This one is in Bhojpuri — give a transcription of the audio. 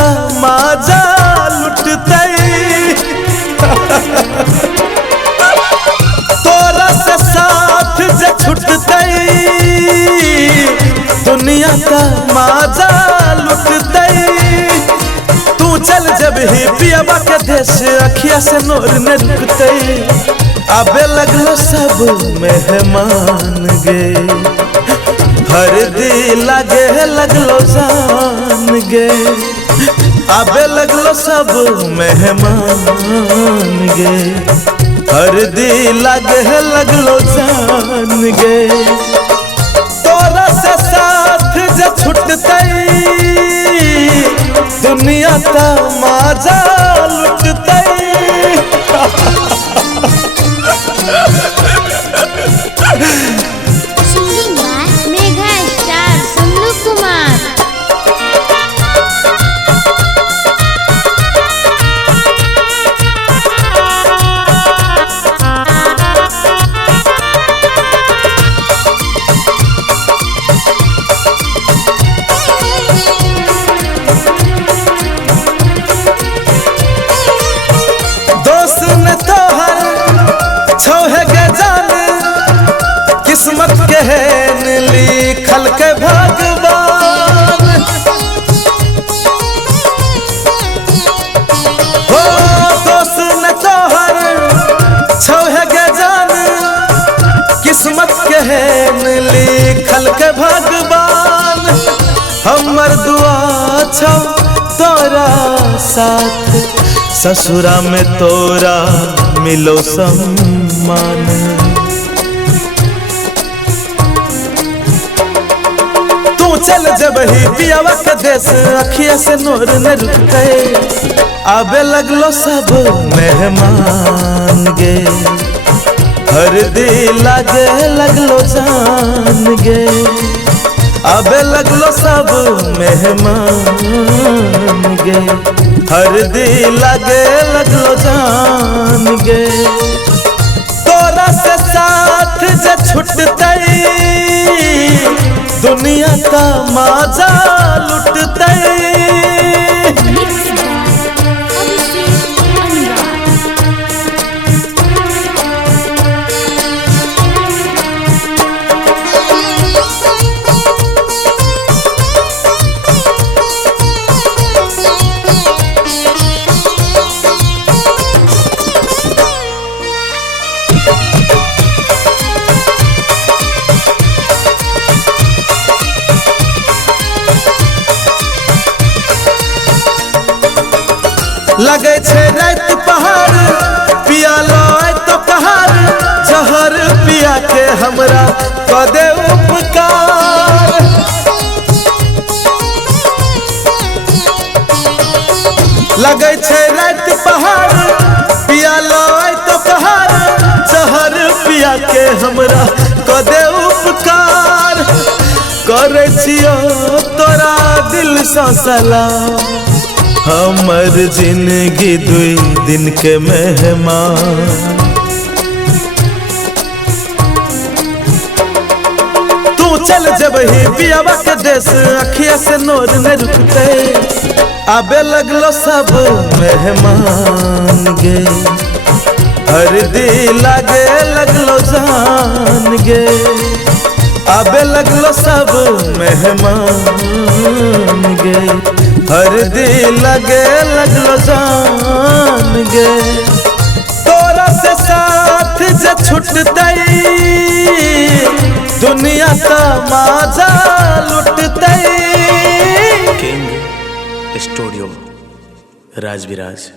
का माजा लुटते तोरा से साथ जे छुटते दुनिया का माजा लुटते। तू चल जब ही पियाबा के देश अखिया से नोर न रुकते। आबे लगलो सब मेहमान गे हर दी लागे लगलो जान गे। आबे लगलो सब मेहमान गे हर दी लागे लगलो जान गे। तोरा से साथ जे छुटते दुनिया का माजा लुटते। किस्मत के है लिखल के भगवान हो दोस्त न तोहर छौहे गे जान। किस्मत के है लिखल के भगवान। हमर दुआ छौ तोरा साथ ससुरा में तोरा मिलो सम्मान। चल जब ही पियावा के देश अखिया से नोर न रुकते। आबे लगलो सब मेहमान गे हर दी लागे लगलो जान गे। आबे लगलो सब मेहमान गे हर दी लागे लगलो जान गे। तोरा से साथ जे छुटते दुनिया का माजा लुटते। लगे छे रात पहाड़ पिया लो तो कहार जहर पिया के हमरा कदे उपकार। लगे छे रात पहाड़ पिया लो तो कहार जहर पिया के हमरा कदे उपकार। करे छियो तोरा दिल से सलाम हमर जिंदगी दुई दिन के मेहमान। तू चल जब ही पियावा के देश अखिया से नोर न रुकते। आबे लगलो सब मेहमान गे हर दी लागे लगलो जान गे। आबे लगलो सब मेहमान गे हर दी लगे लगलो जान गे। तोरा से साथ जे छुटते दुनिया का माजा लुटते। King studio Rajbiraj.